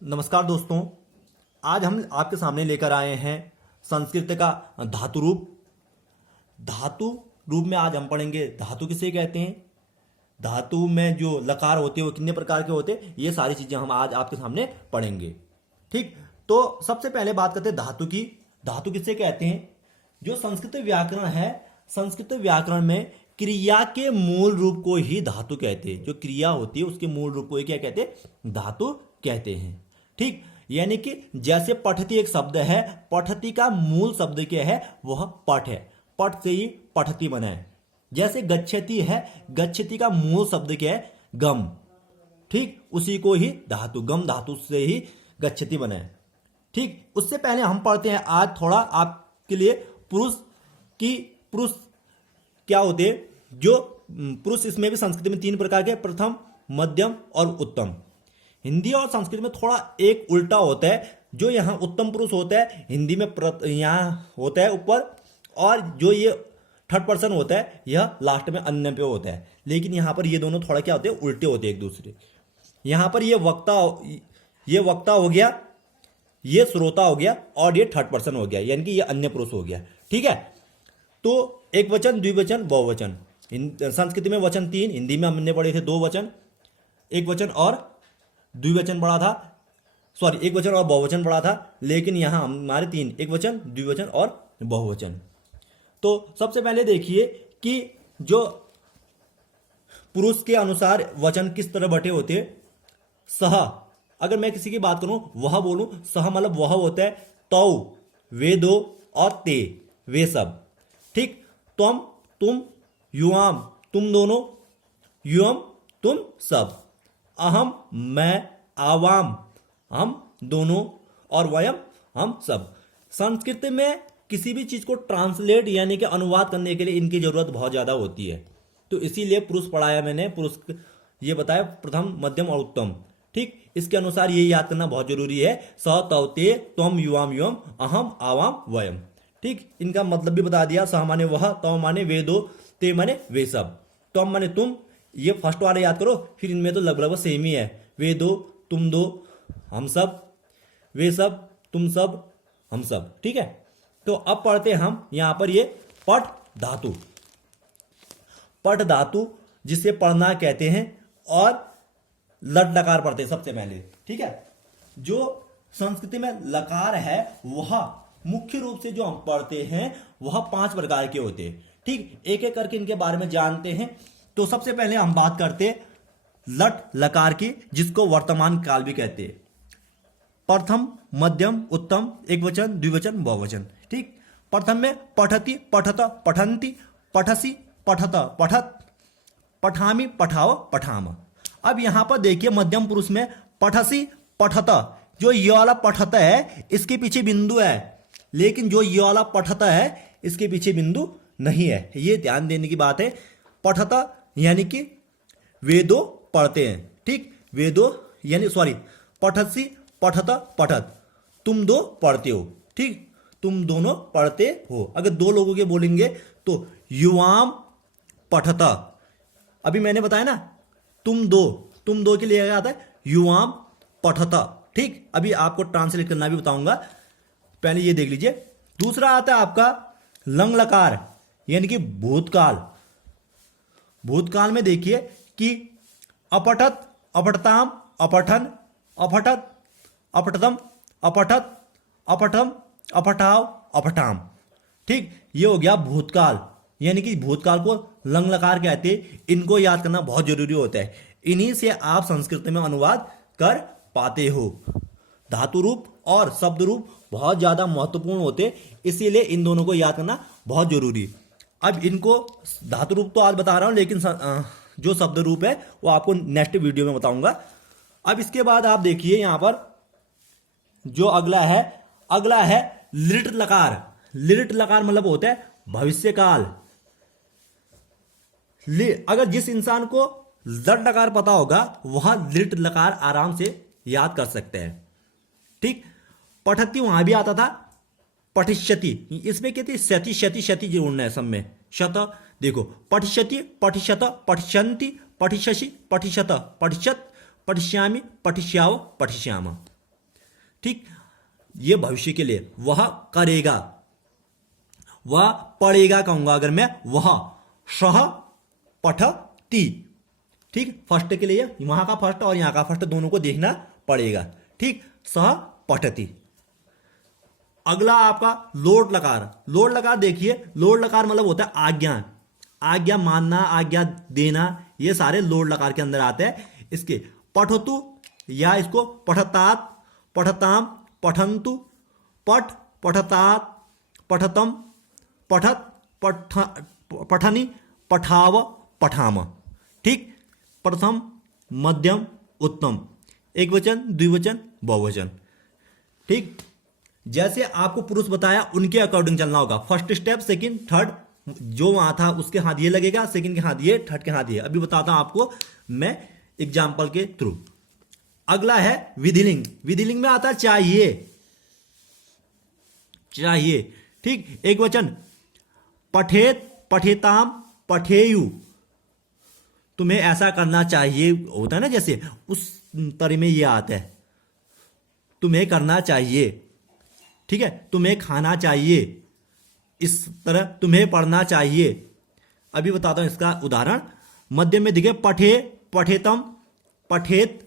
नमस्कार दोस्तों। आज हम आपके सामने लेकर आए हैं संस्कृत का धातु रूप। धातु रूप में आज हम पढ़ेंगे धातु किसे कहते हैं, धातु में जो लकार होते हैं वो कितने प्रकार के होते हैं, ये सारी चीजें हम आज आपके सामने पढ़ेंगे। ठीक, तो सबसे पहले बात करते हैं धातु की। धातु किसे कहते हैं? जो संस्कृत व्याकरण है, संस्कृत व्याकरण में क्रिया के मूल रूप को ही धातु कहते हैं। जो क्रिया होती है उसके मूल रूप को ही क्या कहते हैं? धातु कहते हैं। ठीक, यानी कि जैसे पठती एक शब्द है, पठती का मूल शब्द क्या है? वह पठ है, पठ से ही पठती बना है। जैसे गच्छति है, गच्छति का मूल शब्द क्या है? गम। ठीक, उसी को ही धातु, गम धातु से ही गच्छति बना है। ठीक, उससे पहले हम पढ़ते हैं आज थोड़ा आपके लिए पुरुष क्या होते हैं। जो पुरुष, इसमें भी संस्कृत में 3 प्रकार के, प्रथम, मध्यम और उत्तम। हिंदी और संस्कृत में थोड़ा एक उल्टा होता है। जो यहाँ उत्तम पुरुष होता है, हिंदी में यहाँ होता है ऊपर, और जो ये थर्ड पर्सन होता है यह लास्ट में अन्य पे होता है। लेकिन यहाँ पर ये दोनों थोड़ा क्या होते हैं? उल्टे होते हैं एक दूसरे। यहाँ पर ये वक्ता हो गया, ये श्रोता हो गया, और ये थर्ड पर्सन हो गया, यानी कि ये अन्य पुरुष हो गया। ठीक है, तो एक वचन, द्विवचन, बहुवचन। संस्कृत में वचन 3, हिंदी में हमने पढ़े थे 2 वचन, एक वचन और द्विवचन पढ़ा था, सॉरी एक वचन और बहुवचन पढ़ा था। लेकिन यहां हमारे 3, एक वचन, द्विवचन और बहुवचन। तो सबसे पहले देखिए कि जो पुरुष के अनुसार वचन किस तरह बटे होते हैं। सह, अगर मैं किसी की बात करूं, वह बोलूं, सह मतलब वह होता है। तौ, वे दो, और ते, वे सब। ठीक, त्वम, तुम, युवाम, तुम दोनों, युवम, तुम सब, अहम, मैं, आवाम, हम दोनों, और वयम, हम सब। संस्कृत में किसी भी चीज को ट्रांसलेट यानी कि अनुवाद करने के लिए इनकी जरूरत बहुत ज्यादा होती है। तो इसीलिए पुरुष पढ़ाया मैंने, पुरुष ये बताया प्रथम, मध्यम और उत्तम। ठीक, इसके अनुसार ये याद करना बहुत जरूरी है। स, तौ, ते, त्वम, युवाम, युवम, अहम, आवाम, वयम। ठीक, इनका मतलब भी बता दिया। सह माने वह, तौ माने वे दो, ते माने वे सब, त्वम माने तुम। ये फर्स्ट वाले याद करो, फिर इनमें तो लगभग सेम ही है। वे दो, तुम दो, हम सब, वे सब, तुम सब, हम सब। ठीक है, तो अब पढ़ते हैं हम यहां पर ये पठ धातु। पठ धातु जिसे पढ़ना कहते हैं, और लट लकार पढ़ते हैं सबसे पहले। ठीक है, जो संस्कृति में लकार है वह मुख्य रूप से जो हम पढ़ते हैं वह 5 प्रकार के होते हैं। ठीक, एक एक करके इनके बारे में जानते हैं। तो सबसे पहले हम बात करते हैं लट लकार की, जिसको वर्तमान काल भी कहते हैं। प्रथम, मध्यम, उत्तम, एक वचन, द्विवचन, बहुवचन। ठीक, प्रथम में पठति, पठत, पठन्ति, पठसी, पठत, पठत, पठामी, पठाओ, पठाम। अब यहां पर देखिए मध्यम पुरुष में पठसी, पठत, जो ये वाला पठत है इसके पीछे बिंदु है, लेकिन जो ये वाला पठत है इसके पीछे बिंदु नहीं है। ये ध्यान देने की बात है। पठत यानी कि वे दो पढ़ते हैं। ठीक, वे दो यानी सॉरी पठसी, पठत, पठत, तुम दो पढ़ते हो। ठीक, तुम दोनों पढ़ते हो। अगर 2 लोगों के बोलेंगे तो युवाम पठत। अभी मैंने बताया ना, तुम दो के लिए आता है युवाम पठत। ठीक, अभी आपको ट्रांसलेट करना भी बताऊंगा, पहले ये देख लीजिए। दूसरा आता है आपका लंग लकार, यानी कि भूतकाल। भूतकाल में देखिए कि अपठत, अपठताम, अपठन, अपठत, अपठतम, अपठत, अपठम, अपठाव, अपठाम। ठीक, ये हो गया भूतकाल, यानी कि भूतकाल को लंग लकार कहते हैं। इनको याद करना बहुत जरूरी होता है, इन्हीं से आप संस्कृत में अनुवाद कर पाते हो। धातु रूप और शब्द रूप बहुत ज्यादा महत्वपूर्ण होते, इसीलिए इन दोनों को याद करना बहुत जरूरी। अब इनको धातु रूप तो आज बता रहा हूं, लेकिन जो शब्द रूप है वो आपको नेक्स्ट वीडियो में बताऊंगा। अब इसके बाद आप देखिए यहां पर जो अगला है लिट लकार। लिट लकार मतलब होता है भविष्य काल। अगर जिस इंसान को लट लकार पता होगा वह लिट लकार आराम से याद कर सकते हैं। ठीक, पठती वहां भी आता था, पठिष्यति, इसमें कहते हैं शति, शति, शति जोड़ना है सब में। शत, देखो पठिष्यति, पठिष्यत, पठिष्यन्ति, पठिष्यसि, पठिष्यत, पठिष्यत, पठिष्यामि, पठिष्याव, पठिष्याम। ठीक, ये भविष्य के लिए। वह करेगा, वह पढ़ेगा कहूंगा अगर मैं, वह सह पठती। ठीक, फर्स्ट के लिए वहां का फर्स्ट और यहां का फर्स्ट दोनों को देखना पड़ेगा। ठीक, सह पठती। अगला आपका लोट लकार। लोट लकार देखिए, लोट लकार मतलब होता है आज्ञा, आज्ञा मानना, आज्ञा देना, ये सारे लोट लकार के अंदर आते हैं। इसके पठतु या इसको पठतात, पठताम, पठंतु, पठ, पठतात, पठतम, पठत, पठनी, पठाव, पठाम। ठीक, प्रथम, मध्यम, उत्तम, एक वचन, द्विवचन, बहुवचन। ठीक, जैसे आपको पुरुष बताया उनके अकॉर्डिंग चलना होगा। फर्स्ट स्टेप, सेकंड, थर्ड, जो वहां था उसके हाथ ये लगेगा, सेकंड के हाथ ये, थर्ड के हाथ ये। अभी बताता हूं आपको मैं एग्जाम्पल के थ्रू। अगला है विधिलिंग। विधिलिंग में आता है चाहिए, चाहिए। ठीक, एक वचन, पठेत, पठेताम, पठेयु। तुम्हें ऐसा करना चाहिए होता है ना, जैसे उस तरह में ये आता है, तुम्हें करना चाहिए। ठीक है, तुम्हें खाना चाहिए, इस तरह तुम्हें पढ़ना चाहिए। अभी बताता हूं इसका उदाहरण। मध्य में दिखे पठे, पठेतम, पठेत,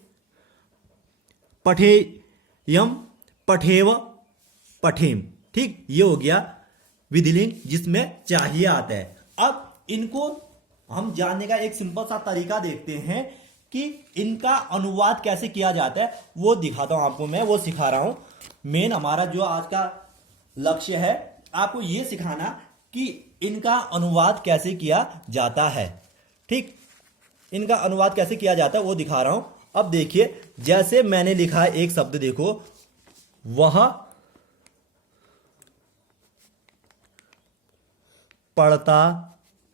पठेयम, पठेव, पठेम। ठीक, ये हो गया विधिलिंग जिसमें चाहिए आता है। अब इनको हम जानने का एक सिंपल सा तरीका देखते हैं कि इनका अनुवाद कैसे किया जाता है, वो दिखाता हूं आपको मैं, वो सिखा रहा हूं। मेन हमारा जो आज का लक्ष्य है आपको ये सिखाना कि इनका अनुवाद कैसे किया जाता है। ठीक, इनका अनुवाद कैसे किया जाता है वो दिखा रहा हूं। अब देखिए, जैसे मैंने लिखा है एक शब्द, देखो, वह पढ़ता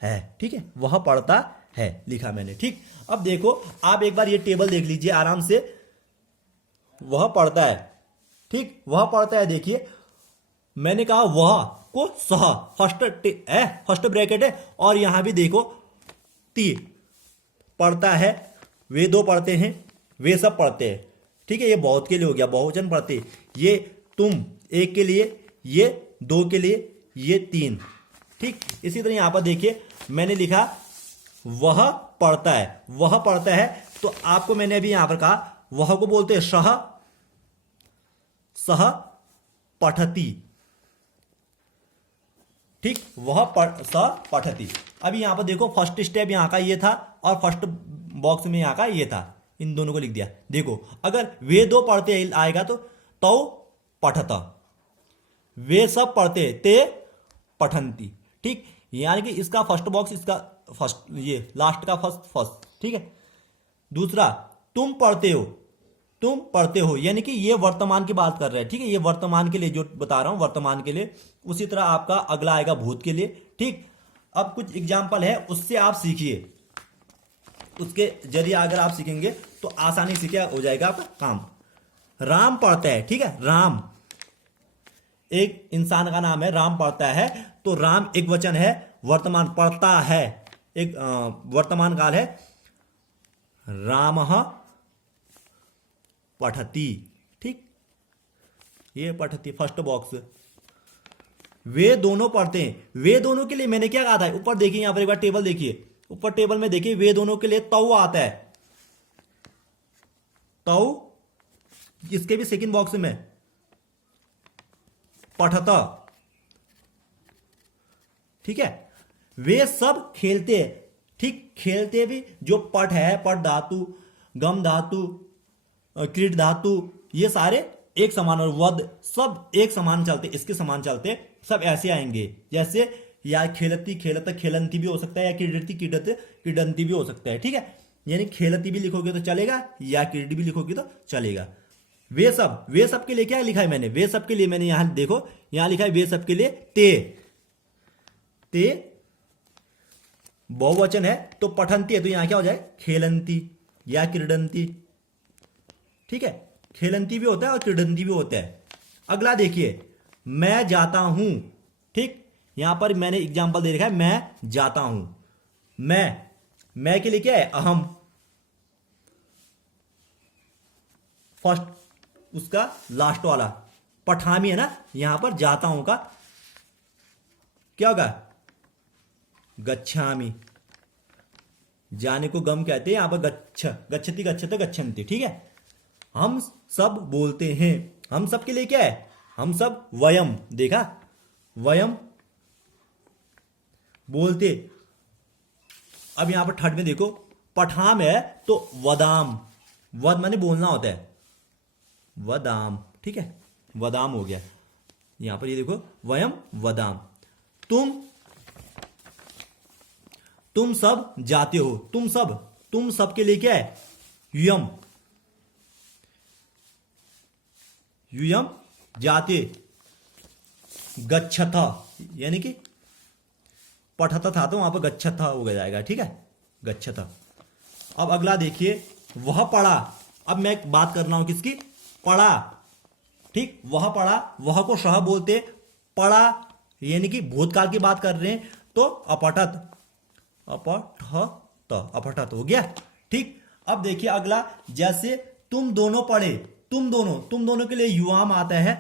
है। ठीक है, वह पढ़ता है लिखा मैंने। ठीक, अब देखो आप एक बार ये टेबल देख लीजिए आराम से। वह पढ़ता है, ठीक, वह पढ़ता है। देखिए मैंने कहा वह को सह, फर्स्ट ब्रैकेट है, और यहां भी देखो ती, पढ़ता है, वे दो पढ़ते हैं, वे सब पढ़ते हैं। ठीक है, ये बहुत के लिए हो गया, बहुवचन पढ़ते। ये तुम एक के लिए, ये दो के लिए, ये तीन। ठीक, इसी तरह यहां पर देखिए मैंने लिखा वह पढ़ता है, वह पढ़ता है, तो आपको मैंने अभी यहां पर कहा वह को बोलते हैं सह, सह पठती। ठीक, वह सह पठती। अभी यहां पर देखो फर्स्ट स्टेप यहां का ये था और फर्स्ट बॉक्स में यहां का ये था, इन दोनों को लिख दिया। देखो अगर वे दो पढ़ते आएगा तो पठता, वे सब पढ़ते ते पठंती। ठीक, यानी कि इसका फर्स्ट बॉक्स, इसका फर्स्ट, ये लास्ट का फर्स्ट। ठीक है, दूसरा तुम पढ़ते हो, तुम पढ़ते हो, यानी कि ये वर्तमान की बात कर रहे हैं। ठीक है, ये वर्तमान के लिए जो बता रहा हूं, वर्तमान के लिए। उसी तरह आपका अगला आएगा भूत के लिए। ठीक, अब कुछ एग्जाम्पल है, उससे आप सीखिए, उसके जरिए अगर आप सीखेंगे तो आसानी से क्या हो जाएगा आपका काम। राम पढ़ता है। ठीक है, राम एक इंसान का नाम है, राम पढ़ता है, तो राम एक वचन है, वर्तमान पढ़ता है, एक वर्तमान काल है, रामः पठती। ठीक, ये पठती फर्स्ट बॉक्स। वे दोनों पढ़ते हैं, वे दोनों के लिए मैंने क्या कहा था, ऊपर देखिए, यहां पर एक बार टेबल देखिए, ऊपर टेबल में देखिए वे दोनों के लिए तौ आता है, तौ। इसके भी सेकंड बॉक्स में पठता। ठीक है, वे सब खेलते हैं। ठीक, खेलते भी जो पठ है, पठ धातु, गम धातु, क्रीड धातु, ये सारे एक समान, और वध सब एक समान चलते, इसके समान चलते, सब ऐसे आएंगे। जैसे या खेलती, खेलत, खेलंती भी हो सकता है, या क्रीडती, क्रीडत, क्रीडंती भी हो सकता है। ठीक है, यानी खेलती भी लिखोगे तो चलेगा, या क्रीड भी लिखोगे तो चलेगा। वे सब, वे सब के लिए क्या लिखा है मैंने, वे सब के लिए मैंने यहां देखो, यहां लिखा है वे सब के लिए ते, ते बहुवचन है, तो पठंती है, तो यहां क्या हो जाए, खेलंती या क्रीडंती। ठीक है, खेलंती भी होता है और क्रीडंती भी होता है। अगला देखिए, मैं जाता हूं। ठीक, यहां पर मैंने एग्जांपल दे रखा है, मैं जाता हूं। मैं के लिए क्या है, अहम, फर्स्ट उसका लास्ट वाला पठामी है ना, यहां पर जाता हूं का क्या होगा? गच्छामी। जाने को गम कहते हैं, यहां पर गच्छति गच्छते गच्छन्ति। ठीक है, हम सब बोलते हैं। हम सब के लिए क्या है? हम सब वयम, देखा, वयम बोलते। अब यहां पर थर्ड में देखो, पठाम है तो वदाम, वद माने बोलना होता है, वदाम। ठीक है, वदाम हो गया। यहां पर ये देखो, वयम वदाम। तुम सब जाते हो, तुम सब के लिए क्या है? युयम, युयम जाते। गच्छथ यानी कि पठत था तो वहां पर गच्छथ हो जाएगा। ठीक है, गच्छथ। अब अगला देखिए, वह पढ़ा। अब मैं बात कर रहा हूं किसकी? पढ़ा। ठीक, वह पढ़ा, वह को शह बोलते, पढ़ा यानी कि भूतकाल की बात कर रहे हैं तो अपठत, अपठत हो गया। ठीक, अब देखिए अगला, जैसे तुम दोनों पढ़े, तुम दोनों के लिए युवाम आता है।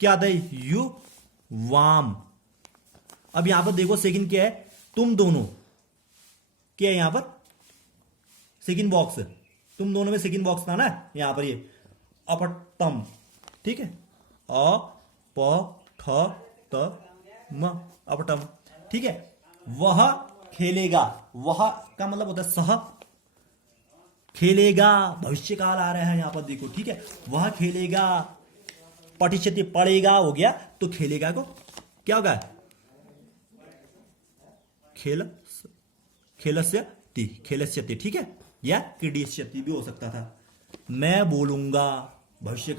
क्या आता है? यु वाम। अब यहां पर देखो सेकंड क्या है? तुम दोनों, क्या है यहां पर? सेकंड बॉक्स, तुम दोनों में सेकंड बॉक्स था ना, यहां पर ये अपटम। ठीक है, अ प ठ त म, अपटम। ठीक है, वह खेलेगा, वह का मतलब होता है सह, खेलेगा, भविष्य काल आ रहा है यहां पर देखो। ठीक है, वह खेलेगा, पठिष्यति पढ़ेगा हो गया, तो खेलेगा को क्या होगा? खेलस्यति। ठीक है, या क्रीडिष्यति भी हो सकता था। मैं बोलूंगा, भविष्य का